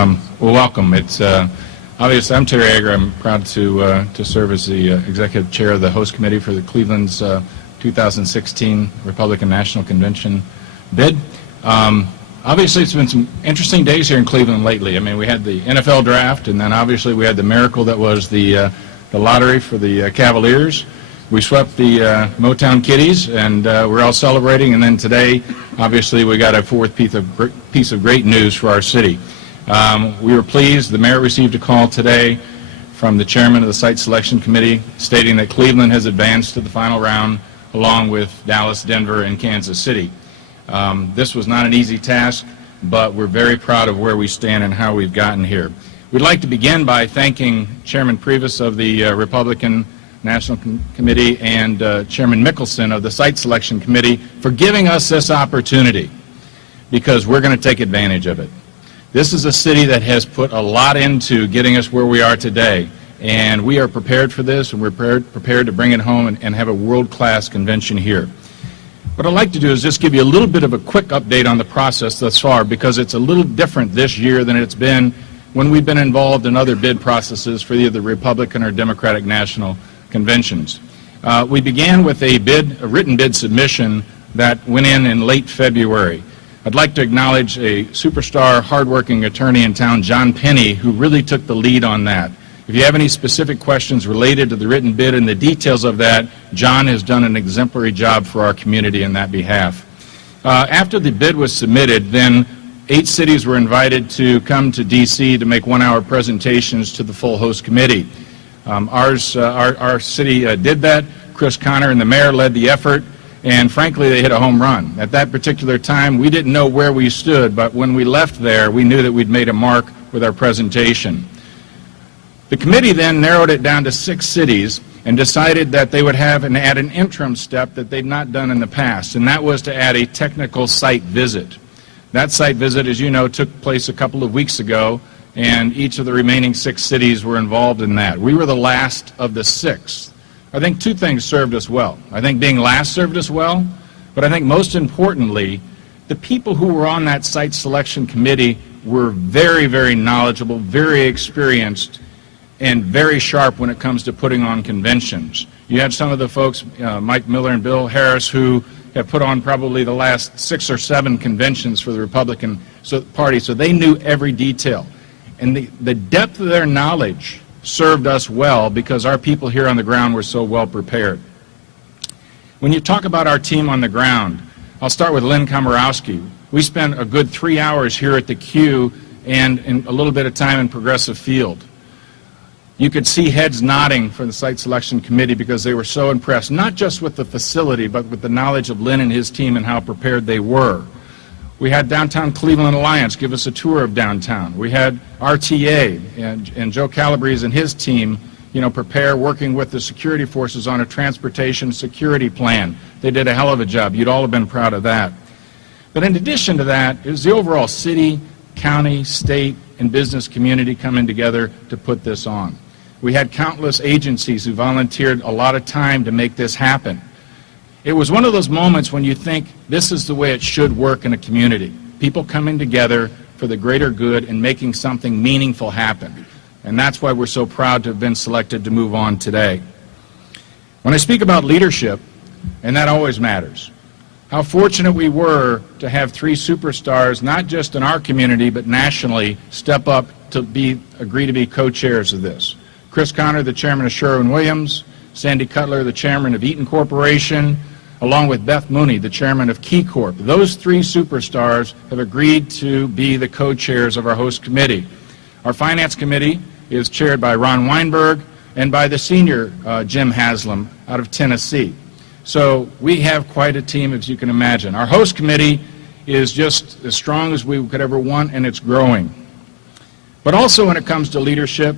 Well, welcome. It's obviously I'm Terry Ager. I'm proud to serve as the executive chair of the host committee for the Cleveland's 2016 Republican National Convention bid. Obviously, it's been some interesting days here in Cleveland lately. I mean, we had the NFL draft, and then obviously we had the miracle that was the lottery for the Cavaliers. We swept the Motown Kitties, and we're all celebrating. And then today, obviously, we got a fourth piece of great news for our city. We were pleased. The mayor received a call today from the chairman of the site selection committee stating that Cleveland has advanced to the final round along with Dallas, Denver, and Kansas City. This was not an easy task, but we're very proud of where we stand and how we've gotten here. We'd like to begin by thanking Chairman Priebus of the Republican National Committee and Chairman Mickelson of the Site Selection Committee for giving us this opportunity, because we're going to take advantage of it. This is a city that has put a lot into getting us where we are today, and we are prepared for this, and we're prepared to bring it home and have a world-class convention here. What I'd like to do is just give you a little bit of a quick update on the process thus far, because it's a little different this year than it's been when we've been involved in other bid processes for either the Republican or Democratic national conventions. We began with a written bid submission that went in late February. I'd like to acknowledge a superstar, hardworking attorney in town, John Penny, who really took the lead on that. If you have any specific questions related to the written bid and the details of that, John has done an exemplary job for our community in that behalf. After the bid was submitted, then 8 cities were invited to come to D.C. to make one-hour presentations to the full host committee. Our city did that. Chris Connor and the mayor led the effort, and frankly, they hit a home run. At that particular time, we didn't know where we stood, but when we left there, we knew that we'd made a mark with our presentation. The committee then narrowed it down to 6 cities and decided that they would have and add an interim step that they'd not done in the past, and that was to add a technical site visit. That site visit, as you know, took place a couple of weeks ago, and each of the remaining 6 cities were involved in that. We were the last of the 6. I think 2 things served us well. I think being last served us well, but I think most importantly, the people who were on that site selection committee were very, very knowledgeable, very experienced, and very sharp when it comes to putting on conventions. You had some of the folks, Mike Miller and Bill Harris, who have put on probably the last 6 or 7 conventions for the Republican Party, so they knew every detail. And the depth of their knowledge served us well because our people here on the ground were so well prepared. When you talk about our team on the ground, I'll start with Lynn Komorowski. We spent a good 3 hours here at the Q and a little bit of time in Progressive Field. You could see heads nodding for the site selection committee because they were so impressed, not just with the facility, but with the knowledge of Lynn and his team and how prepared they were. We had Downtown Cleveland Alliance give us a tour of downtown. We had RTA and Joe Calabrese and his team, prepare working with the security forces on a transportation security plan. They did a hell of a job. You'd all have been proud of that. But in addition to that, it was the overall city, county, state, and business community coming together to put this on. We had countless agencies who volunteered a lot of time to make this happen. It was one of those moments when you think this is the way it should work in a community. People coming together for the greater good and making something meaningful happen. And that's why we're so proud to have been selected to move on today. When I speak about leadership, and that always matters, how fortunate we were to have 3 superstars, not just in our community, but nationally, step up to agree to be co-chairs of this. Chris Connor, the chairman of Sherwin-Williams, Sandy Cutler, the chairman of Eaton Corporation, along with Beth Mooney, the chairman of Key Corp. Those 3 superstars have agreed to be the co-chairs of our host committee. Our finance committee is chaired by Ron Weinberg and by the senior Jim Haslam out of Tennessee. So we have quite a team, as you can imagine. Our host committee is just as strong as we could ever want, and it's growing. But also when it comes to leadership,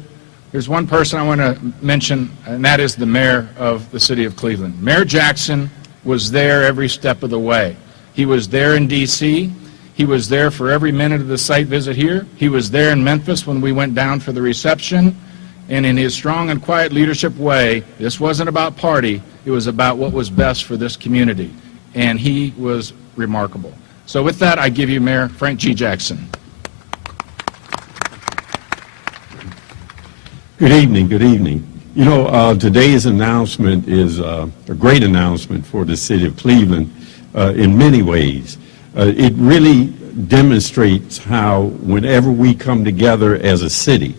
there's one person I want to mention, and that is the mayor of the city of Cleveland. Mayor Jackson was there every step of the way. He was there in D.C. He was there for every minute of the site visit here. He was there in Memphis when we went down for the reception. And in his strong and quiet leadership way, this wasn't about party. It was about what was best for this community. And he was remarkable. So with that, I give you Mayor Frank G. Jackson. Good evening, good evening. You know, today's announcement is a great announcement for the city of Cleveland in many ways. It really demonstrates how whenever we come together as a city,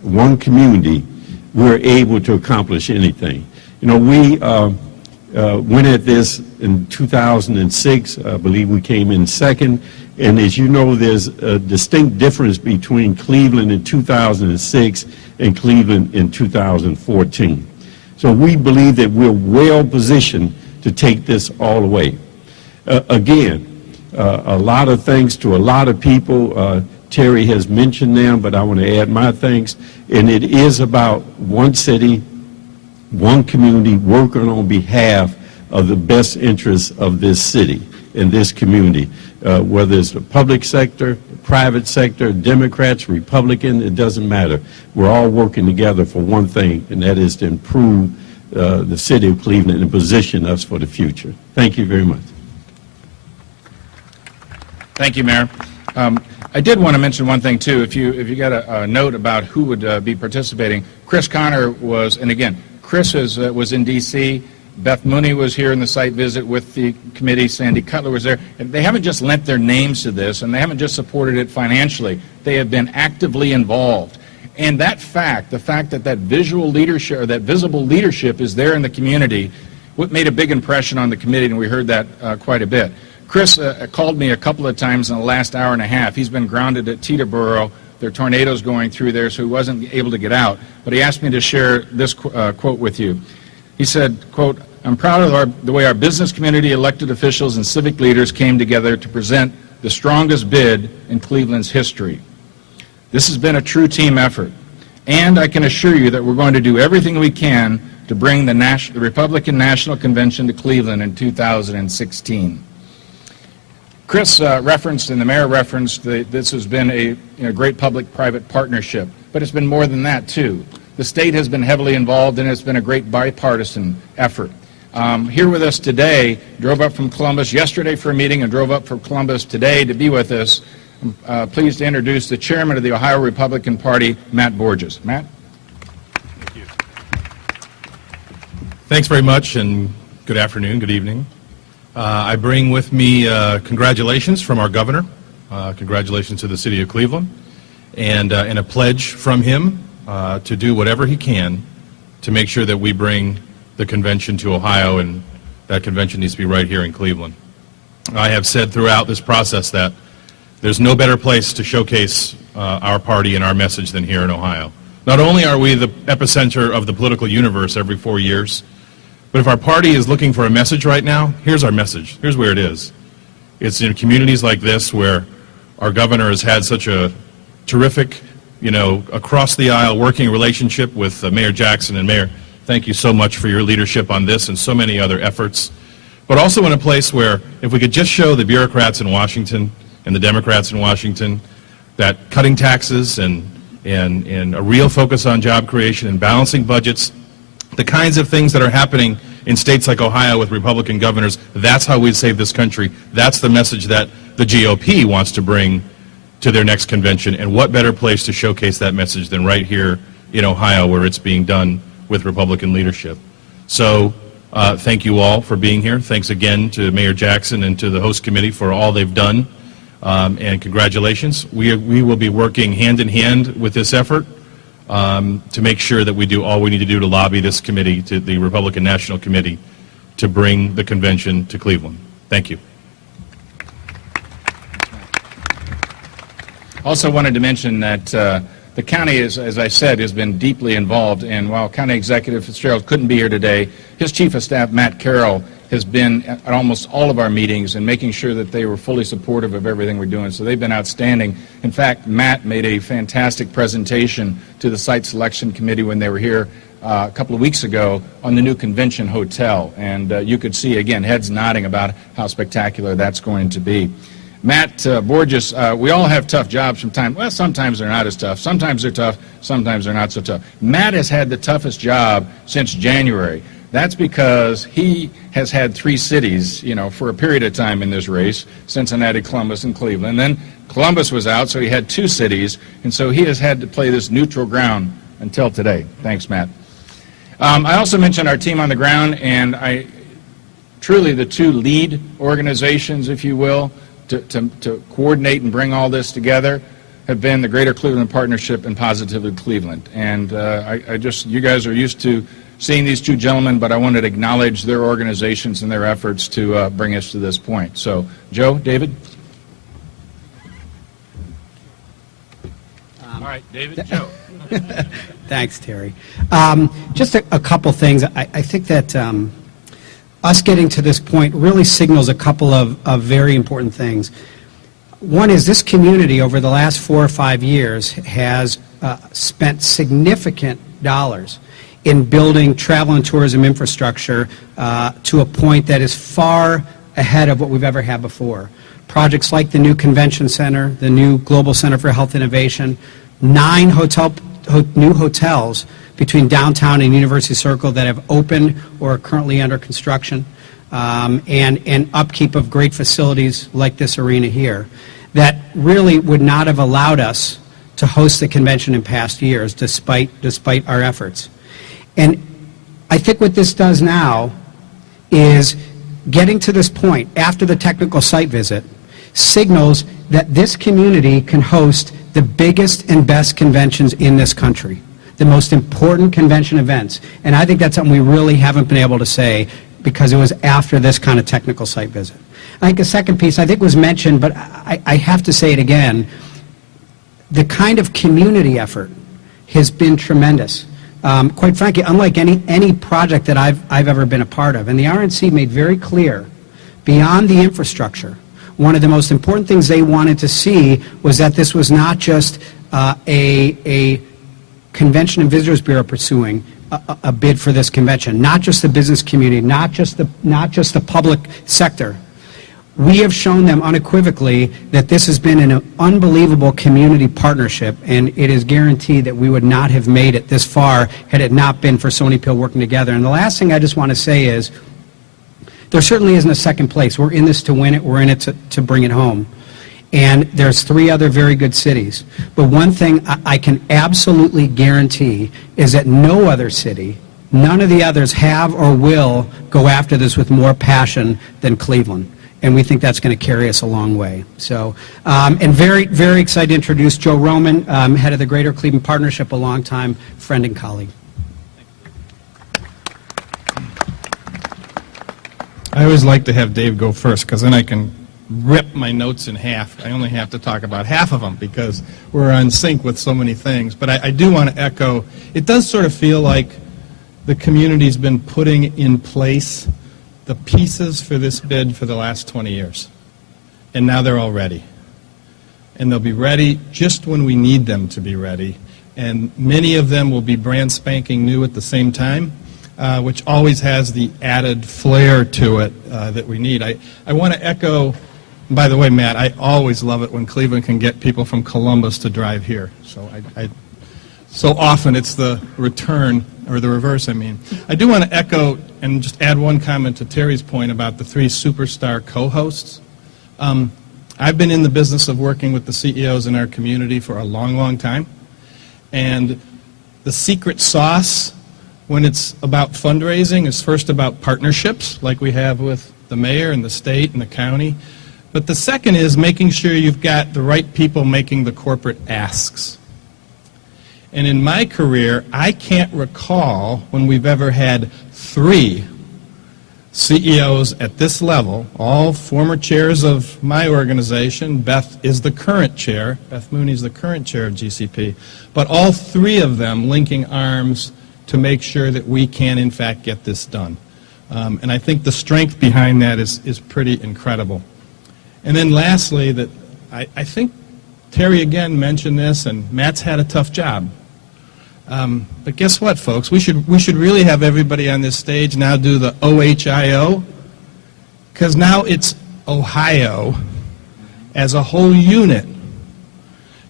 one community, we're able to accomplish anything. You know, we went at this in 2006. I believe we came in second. And as you know, there's a distinct difference between Cleveland in 2006 and Cleveland in 2014. So we believe that we're well positioned to take this all the way. Again, a lot of thanks to a lot of people. Terry has mentioned them, but I want to add my thanks. And it is about one city, one community working on behalf of the best interests of this city and this community, whether it's the public sector, the private sector, Democrats, Republican, it doesn't matter. We're all working together for one thing, and that is to improve the city of Cleveland and position us for the future. Thank you very much. Thank you, Mayor. I did want to mention one thing, too. If you got a note about who would be participating, Chris Connor was, and again, Chris was in D.C., Beth Mooney was here in the site visit with the committee. Sandy Cutler was there. And they haven't just lent their names to this, and they haven't just supported it financially. They have been actively involved. And that fact, the fact that that visual leadership, or that visible leadership is there in the community, what made a big impression on the committee, and we heard that quite a bit. Chris called me a couple of times in the last hour and a half. He's been grounded at Teterboro. There are tornadoes going through there, so he wasn't able to get out. But he asked me to share this quote with you. He said, quote, "I'm proud of the way our business community, elected officials, and civic leaders came together to present the strongest bid in Cleveland's history. This has been a true team effort, and I can assure you that we're going to do everything we can to bring the Republican National Convention to Cleveland in 2016. Chris referenced, and the mayor referenced, that this has been a great public-private partnership, but it's been more than that, too. The state has been heavily involved, and it's been a great bipartisan effort. Here with us today, drove up from Columbus yesterday for a meeting and drove up from Columbus today to be with us. I'm pleased to introduce the chairman of the Ohio Republican Party, Matt Borges. Matt? Thank you. Thanks very much, and good afternoon, good evening. I bring with me congratulations from our governor, congratulations to the city of Cleveland, and a pledge from him to do whatever he can to make sure that we bring the convention to Ohio, and that convention needs to be right here in Cleveland. I have said throughout this process that there's no better place to showcase our party and our message than here in Ohio. Not only are we the epicenter of the political universe every 4 years, but if our party is looking for a message right now, here's our message. Here's where it is. It's in communities like this where our governor has had such a terrific, across the aisle working relationship with Mayor Jackson. And Mayor, thank you so much for your leadership on this and so many other efforts. But also in a place where if we could just show the bureaucrats in Washington and the Democrats in Washington that cutting taxes and a real focus on job creation and balancing budgets, the kinds of things that are happening in states like Ohio with Republican governors, that's how we save this country. That's the message that the GOP wants to bring to their next convention. And what better place to showcase that message than right here in Ohio, where it's being done with Republican leadership. So thank you all for being here. Thanks again to Mayor Jackson and to the host committee for all they've done. And congratulations. We will be working hand in hand with this effort to make sure that we do all we need to do to lobby this committee, to the Republican National Committee, to bring the convention to Cleveland. Thank you. Also wanted to mention that the county, as I said, has been deeply involved, and while County Executive Fitzgerald couldn't be here today, his Chief of Staff, Matt Carroll, has been at almost all of our meetings and making sure that they were fully supportive of everything we're doing. So they've been outstanding. In fact, Matt made a fantastic presentation to the Site Selection Committee when they were here a couple of weeks ago on the new convention hotel. And you could see, again, heads nodding about how spectacular that's going to be. Matt Borges, we all have tough jobs from time. Well, sometimes they're not as tough. Sometimes they're tough. Sometimes they're not so tough. Matt has had the toughest job since January. That's because he has had 3 cities, for a period of time in this race, Cincinnati, Columbus, and Cleveland. Then Columbus was out, so he had 2 cities, and so he has had to play this neutral ground until today. Thanks, Matt. I also mentioned our team on the ground, and truly the two lead organizations, if you will, to coordinate and bring all this together have been the Greater Cleveland Partnership and Positively Cleveland. And you guys are used to seeing these two gentlemen, but I wanted to acknowledge their organizations and their efforts to bring us to this point. So, Joe, David? All right, David, Joe. Thanks, Terry. Just a couple things. I think that us getting to this point really signals a couple of very important things. One is this community over the last 4 or 5 years has spent significant dollars in building travel and tourism infrastructure to a point that is far ahead of what we've ever had before. Projects like the new convention center, the new Global Center for Health Innovation, 9 new hotels between downtown and University Circle that have opened or are currently under construction, and upkeep of great facilities like this arena here that really would not have allowed us to host the convention in past years despite our efforts. And I think what this does now is getting to this point after the technical site visit signals that this community can host the biggest and best conventions in this country, the most important convention events. And I think that's something we really haven't been able to say because it was after this kind of technical site visit. I think a second piece, I think was mentioned, but I have to say it again, the kind of community effort has been tremendous. Quite frankly, unlike any project that I've ever been a part of. And the RNC made very clear, beyond the infrastructure, one of the most important things they wanted to see was that this was not just a Convention and Visitors Bureau pursuing a bid for this convention, not just the business community, not just the public sector. We have shown them unequivocally that this has been an unbelievable community partnership, and it is guaranteed that we would not have made it this far had it not been for Sony Pill working together. And the last thing I just want to say is, there certainly isn't a second place. We're in this to win it. We're in it to bring it home. And there's 3 other very good cities. But one thing I can absolutely guarantee is that no other city, none of the others have or will go after this with more passion than Cleveland. And we think that's going to carry us a long way. So, and very, very excited to introduce Joe Roman, head of the Greater Cleveland Partnership, a longtime friend and colleague. I always like to have Dave go first because then I can rip my notes in half. I only have to talk about half of them because we're on sync with so many things. But I do want to echo, it does sort of feel like the community's been putting in place the pieces for this bid for the last 20 years. And now they're all ready. And they'll be ready just when we need them to be ready. And many of them will be brand spanking new at the same time, which always has the added flair to it that we need. I want to echo, by the way, Matt, I always love it when Cleveland can get people from Columbus to drive here. So so often it's the return, or the reverse, I mean. I do want to echo and just add one comment to Terry's point about the 3 superstar co-hosts. I've been in the business of working with the CEOs in our community for a long, long time. And the secret sauce when it's about fundraising is first about partnerships, like we have with the mayor and the state and the county. But the second is making sure you've got the right people making the corporate asks. And in my career, I can't recall when we've ever had 3 CEOs at this level, all former chairs of my organization. Beth is the current chair. Beth Mooney is the current chair of GCP. But all 3 of them linking arms to make sure that we can, in fact, get this done. And I think the strength behind that is pretty incredible. And then lastly, that I think Terry again mentioned this, and Matt's had a tough job. But guess what, folks? We should really have everybody on this stage now do the OHIO, because now it's Ohio as a whole unit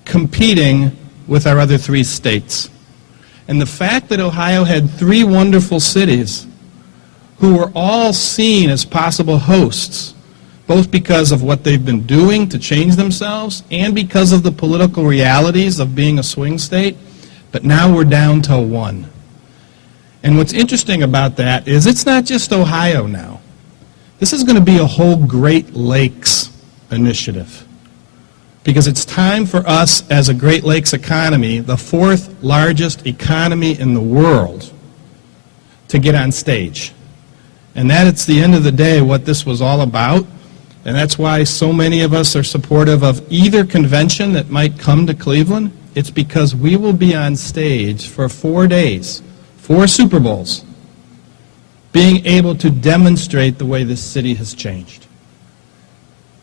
competing with our other 3 states. And the fact that Ohio had 3 wonderful cities who were all seen as possible hosts, both because of what they've been doing to change themselves and because of the political realities of being a swing state, but now we're down to 1. And what's interesting about that is it's not just Ohio now. This is going to be a whole Great Lakes initiative, because it's time for us as a Great Lakes economy, the 4th largest economy in the world, to get on stage. And that, it's the end of the day, what this was all about. And that's why so many of us are supportive of either convention that might come to Cleveland. It's because we will be on stage for 4 days, 4 Super Bowls, being able to demonstrate the way this city has changed.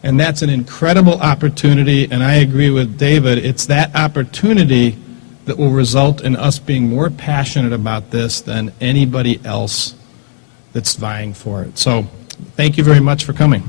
And that's an incredible opportunity, and I agree with David, it's that opportunity that will result in us being more passionate about this than anybody else that's vying for it. So, thank you very much for coming.